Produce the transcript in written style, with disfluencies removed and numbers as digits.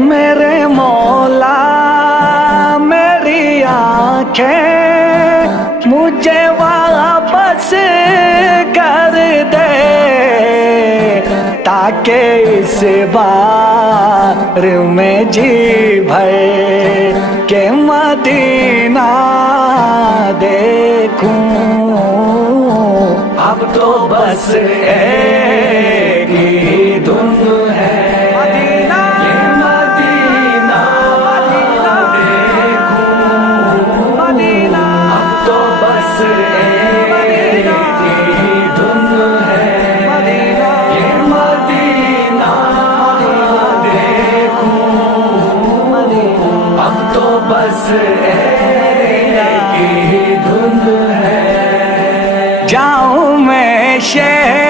میرے مولا میری آنکھیں مجھے واپس کر دے، تاکہ اس بار میں جی بھر کے مدینہ دیکھوں۔ اب تو بس ایک ہی دھن ہے، مدینہ مدینہ دیکھوں، مدینہ اب تو بس ایک ہی دھن ہے، مدینہ مدینہ دیکھوں، اب تو بس ایک ہی دھن ہے۔ جاؤں میں شہر